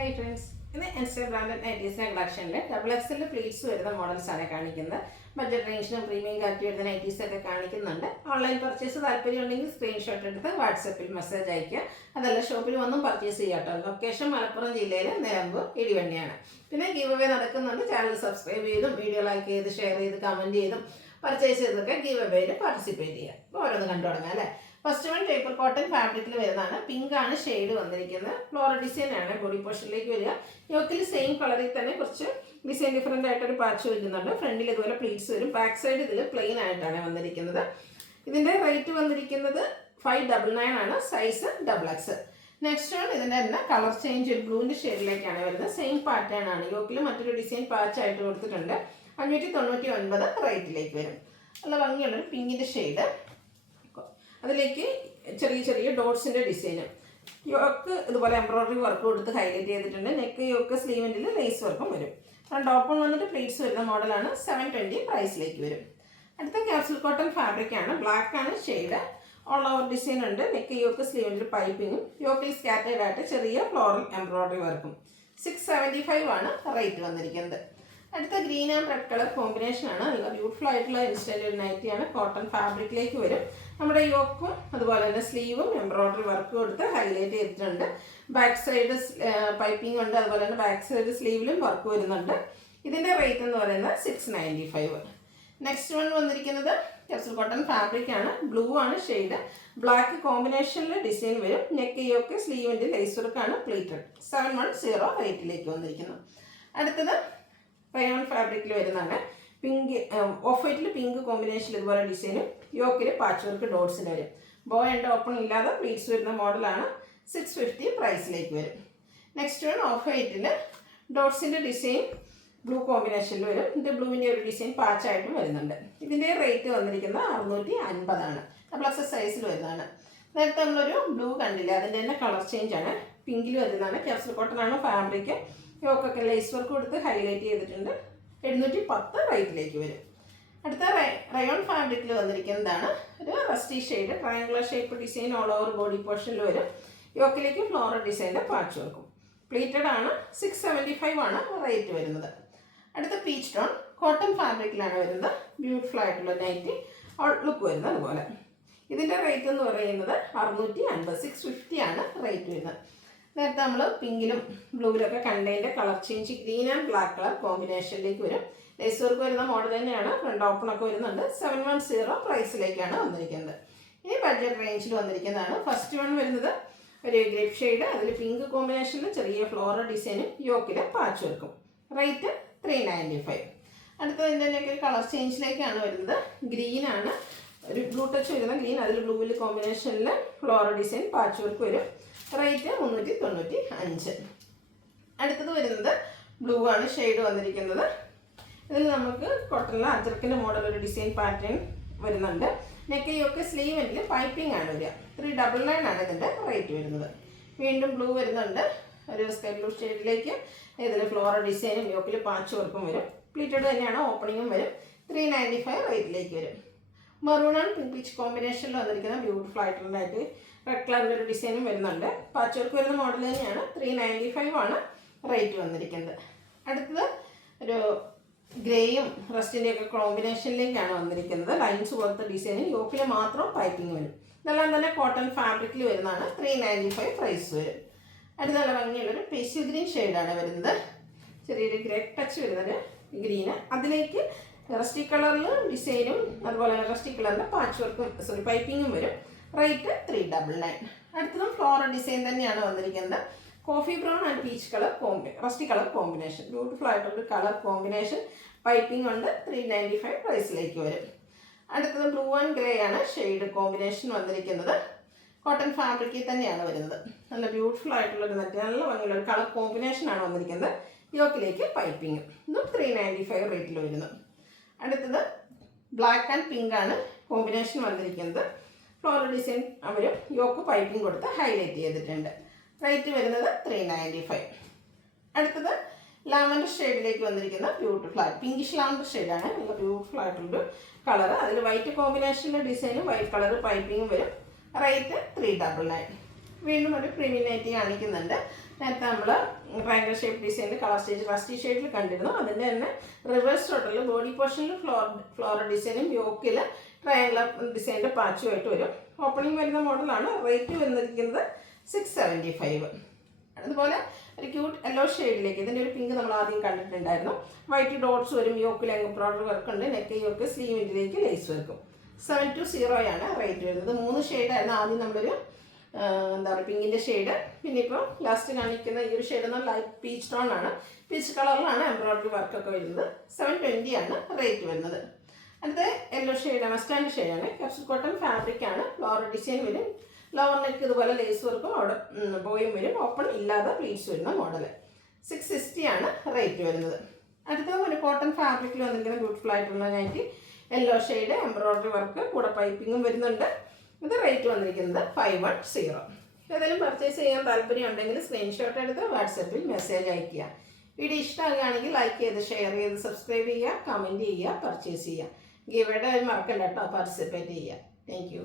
Hi friends, in the Insta branded ITS collection, double XL pleats with the models are budget range and premium category the ITS online purchase screenshot at the WhatsApp message icon and the shop will purchase location Malappuram Jillayil Nilamboor Idivanniyana. Pinne giveaway നടക്കുന്നുണ്ട്. Channel subscribe ചെയ്തും video like ചെയ്ത് share ചെയ്ത് comment ചെയ്തും purchase ചെയ്തൊക്കെ giveawayയിൽ participate ചെയ്യാം. അപ്പോൾ ഓരോന്ന് കണ്ടു തുടങ്ങാം അല്ലേ. ഫസ്റ്റ് വൺ പേപ്പർ കോട്ടൺ ഫാബ്രിക്കിൽ വരുന്നതാണ്. പിങ്ക് ആണ് ഷെയ്ഡ് വന്നിരിക്കുന്നത്. ഫ്ലോറൽ ഡിസൈൻ ആണ് ബോഡി പോർഷനിലേക്ക് വരിക. യോക്കിൽ സെയിം കളറിൽ തന്നെ കുറച്ച് ഡിസൈൻ ഡിഫറെൻ്റ് ആയിട്ടൊരു പാച്ച് വരുന്നുണ്ട്. ഫ്രണ്ടിൽ ഇതുപോലെ പ്ലീറ്റ്സ് വരും. ബാക്ക് സൈഡ് ഇതിൽ പ്ലെയിൻ ആയിട്ടാണ് വന്നിരിക്കുന്നത്. ഇതിൻ്റെ റേറ്റ് വന്നിരിക്കുന്നത് 599 ആണ്. Size XX. നെക്സ്റ്റ് വൺ ഇതിൻ്റെ തന്നെ കളർ ചേഞ്ച് ഒരു ബ്ലൂവിൻ്റെ ഷെയ്ഡിലേക്കാണ് വരുന്നത്. സെയിം പാറ്റേൺ ആണ്. യോക്കിൽ മറ്റൊരു ഡിസൈൻ പാച്ച് ആയിട്ട് കൊടുത്തിട്ടുണ്ട്. 599 റേറ്റിലേക്ക് വരും. നല്ല ഭംഗിയുള്ളൊരു പിങ്കിൻ്റെ ഷെയ്ഡ്. അതിലേക്ക് ചെറിയ ചെറിയ ഡോട്ട്സിൻ്റെ ഡിസൈനും യോക്ക് ഇതുപോലെ എംബ്രോയിഡറി വർക്ക് കൊടുത്ത് ഹൈലൈറ്റ് ചെയ്തിട്ടുണ്ട്. നെക്ക് യോക്ക് സ്ലീവിൻ്റെ ലേസ് വർക്കും വരും. ഫ്രണ്ട് ഓപ്പൺ വന്നിട്ട് പ്ലീറ്റ്സ് വരുന്ന മോഡലാണ്. 720 പ്രൈസിലേക്ക് വരും. അടുത്ത ക്യാപ്സൂൾ കോട്ടൺ ഫാബ്രിക് ആണ്. ബ്ലാക്ക് ആണ് ഷെയ്ഡ്. ഓൾ ഓവർ ഡിസൈൻ ഉണ്ട്. നെക്ക് യോക്ക് സ്ലീവിൻ്റെ പൈപ്പിങ്ങും യോക്കിൽ സ്കാറ്റേഡ് ആയിട്ട് ചെറിയ ഫ്ലോറൽ എംബ്രോയിഡറി വർക്കും. 675 ആണ് റേറ്റ് വന്നിരിക്കുന്നത്. അടുത്ത green and red colour combination ആണ്. നല്ല ബ്യൂട്ടിഫുൾ ആയിട്ടുള്ള ഇൻസ്റ്റൈൽ നൈറ്റിയാണ്. കോട്ടൺ ഫാബ്രിക്കിലേക്ക് വരും. നമ്മുടെ യോക്കും അതുപോലെ തന്നെ സ്ലീവും എംബ്രോയിഡറി വർക്ക് കൊടുത്ത് ഹൈലൈറ്റ് ചെയ്തിട്ടുണ്ട്. ബാക്ക് സൈഡ് പൈപ്പിംഗ് ഉണ്ട്. അതുപോലെ തന്നെ ബാക്ക് സൈഡ് സ്ലീവിലും വർക്ക് വരുന്നുണ്ട്. ഇതിൻ്റെ റേറ്റ് എന്ന് പറയുന്നത് 695. നെക്സ്റ്റ് വൺ വന്നിരിക്കുന്നത് ക്യാപ്സൂൾ കോട്ടൺ ഫാബ്രിക് ആണ്. ബ്ലൂ ആണ് ഷെയ്ഡ്. ബ്ലാക്ക് കോമ്പിനേഷനിൽ ഡിസൈൻ വരും. നെക്ക് യോക്ക് സ്ലീവിൻ്റെ ലേസ് വർക്കാണ് പ്ലീറ്റഡ്. 710 റേറ്റിലേക്ക് വന്നിരിക്കുന്നു. അടുത്തത് റയോൺ ഫാബ്രിക്കിൽ വരുന്നതാണ്. പിങ്ക് ഓഫ് വൈറ്റിൽ പിങ്ക് കോമ്പിനേഷനിൽ ഇതുപോലെ ഡിസൈനും യോക്കിൽ പാച്ച് വർക്ക് ഡോട്ട്സിന് വരും. ബോ ആൻഡ് ഓപ്പൺ ഇല്ലാതെ പ്ലീറ്റ്സ് വരുന്ന മോഡലാണ്. 650 പ്രൈസിലേക്ക് വരും. നെക്സ്റ്റ് വൺ ഓഫ് വൈറ്റിൽ ഡോട്ട്സിൻ്റെ ഡിസൈൻ ബ്ലൂ കോമ്പിനേഷനിൽ വരും. ഇതിൻ്റെ ബ്ലൂവിൻ്റെ ഒരു ഡിസൈൻ പാച്ചായിട്ടും വരുന്നുണ്ട്. ഇതിൻ്റെ റേറ്റ് വന്നിരിക്കുന്നത് 650 ആണ്. പ്ലസ് സൈസിൽ വരുന്നതാണ്. നേരത്തെ നമ്മളൊരു ബ്ലൂ കണ്ടില്ല, അതിൻ്റെ തന്നെ കളർ ചേഞ്ച് ആണ്. പിങ്കിൽ വരുന്നതാണ്. ക്യാപ്സൂൾ കോട്ടൺ ആണ് ഫാബ്രിക്. യോക്കൊക്കെ ലേസ് വർക്ക് കൊടുത്ത് ഹൈലൈറ്റ് ചെയ്തിട്ടുണ്ട്. 710 റേറ്റിലേക്ക് വരും. അടുത്ത റയോൺ ഫാബ്രിക്കിൽ വന്നിരിക്കുന്നതാണ്. ഒരു rusty shade triangular shape design all over body പോർഷനിൽ വരും. യോക്കിലേക്ക് ഫ്ലോറൽ ഡിസൈൻ്റെ പാച്ച് വർക്കും. പ്ലീറ്റഡ് ആണ്. 675 ആണ് റേറ്റ് വരുന്നത്. അടുത്ത പീച്ച് ടോൺ കോട്ടൺ ഫാബ്രിക്കിലാണ് വരുന്നത്. ബ്യൂട്ടിഫുൾ ആയിട്ടുള്ള നൈറ്റി ലുക്ക് വരുന്നത് അതുപോലെ. ഇതിൻ്റെ റേറ്റ് എന്ന് പറയുന്നത് 650. 650 ആണ് റേറ്റ് വരുന്നത്. നേരത്തെ നമ്മൾ പിങ്കിലും ബ്ലൂവിലൊക്കെ കണ്ടതിൻ്റെ colour change green and black colour കോമ്പിനേഷനിലേക്ക് വരും. ലേസ് വർക്ക് വരുന്ന മോഡൽ തന്നെയാണ്. ഫ്രണ്ട് ഓപ്പണൊക്കെ വരുന്നുണ്ട്. 710 പ്രൈസിലേക്കാണ് വന്നിരിക്കുന്നത്. ഇനി ബഡ്ജറ്റ് റേഞ്ചിൽ വന്നിരിക്കുന്നതാണ്. ഫസ്റ്റ് വൺ വരുന്നത് ഒരു ഗ്രേപ്പ് ഷെയ്ഡ്. അതിൽ പിങ്ക് കോമ്പിനേഷനിൽ ചെറിയ ഫ്ലോറൽ ഡിസൈനും യോക്കിൽ പാച്ച് വർക്കും. റേറ്റ് 395. അടുത്തതിൻ്റെയൊക്കെ കളർ ചേഞ്ചിലേക്കാണ് വരുന്നത്. ഗ്രീനാണ്. ഒരു ബ്ലൂ ടച്ച് വരുന്ന ഗ്രീൻ. അതിൽ ബ്ലൂവിൽ കോമ്പിനേഷനിൽ ഫ്ലോറൽ ഡിസൈൻ പാച്ച് വർക്ക് വരും. റേറ്റ് 395. അടുത്തത് വരുന്നത് ബ്ലൂ ആണ് ഷെയ്ഡ് വന്നിരിക്കുന്നത്. ഇതിൽ നമുക്ക് കോട്ടണിൽ അജർക്കിൻ്റെ മോഡൽ ഒരു ഡിസൈൻ പാറ്റേൺ വരുന്നുണ്ട്. നെക്ക് യോക്ക് സ്ലീവിൽ പൈപ്പിംഗ് ആണ് വരിക. 399 ആണ് ഇതിൻ്റെ റേറ്റ് വരുന്നത്. വീണ്ടും ബ്ലൂ വരുന്നുണ്ട്. ഒരു സ്കൈ ബ്ലൂ ഷെയ്ഡിലേക്ക് ഇതിൽ ഫ്ലോറൽ ഡിസൈനും യോക്കിൽ പാച്ച് വർക്കും വരും. പ്ലീറ്റഡ് തന്നെയാണ്. ഓപ്പണിങ്ങും വരും. 395 റേറ്റിലേക്ക് വരും. മെറൂൺ ആൻഡ് പിങ്ക് പീച്ച് കോമ്പിനേഷനിൽ വന്നിരിക്കുന്ന ബ്യൂട്ടിഫുൾ ആയിട്ടുള്ളതായിട്ട് റെഡ് കളറിൻ്റെ ഒരു ഡിസൈനും വരുന്നുണ്ട്. പാച്ച് വർക്ക് വരുന്ന മോഡൽ തന്നെയാണ്. 395 ആണ് റേറ്റ് വന്നിരിക്കുന്നത്. അടുത്തത് ഒരു ഗ്രേയും റസ്റ്റിൻ്റെയൊക്കെ കോമ്പിനേഷനിലേക്കാണ് വന്നിരിക്കുന്നത്. ലൈൻസ് പോലത്തെ ഡിസൈനും യോക്കിൽ മാത്രം പൈപ്പിംഗ് വരും. ഇതെല്ലാം തന്നെ കോട്ടൺ ഫാബ്രിക്കിൽ വരുന്നതാണ്. 395 പ്രൈസ് വരും. അടുത്ത നല്ല ഭംഗിയുള്ളൊരു പേസ്റ്റൽ ഗ്രീൻ ഷെയ്ഡാണ് വരുന്നത്. ചെറിയൊരു ഗ്രേ ടച്ച് വരുന്നത് ഗ്രീന്. അതിലേക്ക് റസ്റ്റി കളറിൽ ഡിസൈനും അതുപോലെ തന്നെ റസ്റ്റി കളറിൽ പാച്ച് വർക്കും പൈപ്പിങ്ങും വരും. റേറ്റ് 399. അടുത്തതും ഫ്ലോറൽ ഡിസൈൻ തന്നെയാണ് വന്നിരിക്കുന്നത്. Coffee brown and peach colour rusty colour combination. Beautiful ആയിട്ടുള്ള കളർ കോമ്പിനേഷൻ. പൈപ്പിംഗ് ഉണ്ട്. 395 പ്രൈസിലേക്ക് വരും. അടുത്തത് ബ്ലൂ ആൻഡ് ഗ്രേ ആണ് ഷെയ്ഡ് കോമ്പിനേഷൻ വന്നിരിക്കുന്നത്. കോട്ടൺ ഫാബ്രിക്കിൽ തന്നെയാണ് വരുന്നത്. നല്ല ബ്യൂട്ടിഫുൾ ആയിട്ടുള്ളൊരു നല്ല ഭംഗിയുള്ളൊരു കളർ കോമ്പിനേഷനാണ് വന്നിരിക്കുന്നത്. യോക്കിലേക്ക് പൈപ്പിങ്ങും. ഇതും 395 റേറ്റിൽ വരുന്നു. അടുത്തത് ബ്ലാക്ക് ആൻഡ് പിങ്ക് ആണ് കോമ്പിനേഷൻ വന്നിരിക്കുന്നത്. ഫ്ലോറൽ ഡിസൈൻ അവരും യോക്ക് പൈപ്പിംഗ് കൊടുത്ത് ഹൈലൈറ്റ് ചെയ്തിട്ടുണ്ട്. റേറ്റ് വരുന്നത് 395. അടുത്തത് ലാവൻഡർ ഷെയ്ഡിലേക്ക് വന്നിരിക്കുന്ന ബ്യൂട്ടിഫുൾ ആയിട്ട് പിങ്കിഷ് ലാവൻഡർ ഷെയ്ഡാണ്. നല്ല ബ്യൂട്ടിഫുൾ ആയിട്ടുള്ളൊരു കളർ. അതിൽ വൈറ്റ് കോമ്പിനേഷനിലെ ഡിസൈനും വൈറ്റ് കളർ പൈപ്പിങ്ങും വരും. റേറ്റ് 399. വീണ്ടും ഒരു പ്രീമിയം നൈറ്റി കാണിക്കുന്നുണ്ട്. നേരത്തെ നമ്മൾ ട്രയാങ്കിൾ ഷേപ്പ് ഡിസൈനിൽ കളർ സ്റ്റേജ് റസ്റ്റി ഷെയ്ഡിൽ കണ്ടിരുന്നു. അതിൻ്റെ തന്നെ റിവേഴ്സ് ടോട്ടൽ ബോഡി പോർഷനിൽ ഫ്ലോറൽ ഡിസൈനും യോക്കിൽ ട്രയാങ്കിൾ ഡിസൈനിൻ്റെ പാച്ചുമായിട്ട് വരും. ഓപ്പണിംഗ് വരുന്ന മോഡലാണ്. റേറ്റ് വന്നിരിക്കുന്നത് 675. അതുപോലെ ഒരു ക്യൂട്ട് യെല്ലോ ഷെയ്ഡിലേക്ക് ഇതിൻ്റെ ഒരു പിങ്ക് നമ്മൾ ആദ്യം കണ്ടിട്ടുണ്ടായിരുന്നു. വൈറ്റ് ഡോട്ട്സ് വരും. യോക്കിൽ എംബ്രോയിഡറി വർക്ക് ഉണ്ട്. നെക്ക് യോക്ക് സ്ലീവിൻ്റെലേക്ക് ലേസ് വർക്കും. 720 റേറ്റ് വരുന്നത്. 3 ഷെയ്ഡായിരുന്നു ആദ്യം നമ്മളൊരു എന്താ പറയുക പിങ്കിൻ്റെ ഷെയ്ഡ്. പിന്നെ ഇപ്പോൾ ലാസ്റ്റ് കാണിക്കുന്ന ഈ ഒരു ഷെയ്ഡ് എന്നാൽ ലൈറ്റ് പീച്ച് ടോൺ ആണ്. പീച്ച് കളറിലാണ് എംബ്രോയിഡറി വർക്കൊക്കെ വരുന്നത്. 720 റേറ്റ് വരുന്നത്. അടുത്ത യെല്ലോ ഷെയ്ഡ് മസ്റ്റാൻഡ് ഷെയ്ഡാണ്. കപ്സ് കോട്ടൺ ഫാബ്രിക് ആണ്. ഫ്ലോറൽ ഡിസൈൻ വരും. ലോവർ നെക്ക് ഇതുപോലെ ലേസ് വർക്കും അവിടെ ബോയും വരും. ഓപ്പൺ ഇല്ലാതെ പ്ലീറ്റ്സ് വരുന്ന മോഡൽ. 660 റേറ്റ് വരുന്നത്. അടുത്തത് ഒരു കോട്ടൺ ഫാബ്രിക്കിൽ വന്നിരിക്കുന്ന ബ്യൂട്ടിഫുൾ ആയിട്ടുള്ള nighty yellow shade embroidery work കൂടെ പൈപ്പിങ്ങും വരുന്നുണ്ട്. ഇത് റേറ്റ് വന്നിരിക്കുന്നത് 510. ഏതെങ്കിലും പർച്ചേസ് ചെയ്യാൻ താല്പര്യം ഉണ്ടെങ്കിൽ സ്ക്രീൻഷോട്ട് എടുത്ത് വാട്സപ്പിൽ മെസ്സേജ് അയയ്ക്കുക. വീഡിയോ ഇഷ്ടമാകുകയാണെങ്കിൽ ലൈക്ക് ചെയ്ത് ഷെയർ ചെയ്ത് സബ്സ്ക്രൈബ് ചെയ്യുക, കമൻറ്റ് ചെയ്യുക, പർച്ചേസ് ചെയ്യുക. ഗിവയുടെ മറക്കണ്ട കേട്ടോ, പാർട്ടിസിപ്പേറ്റ് ചെയ്യുക. Thank you.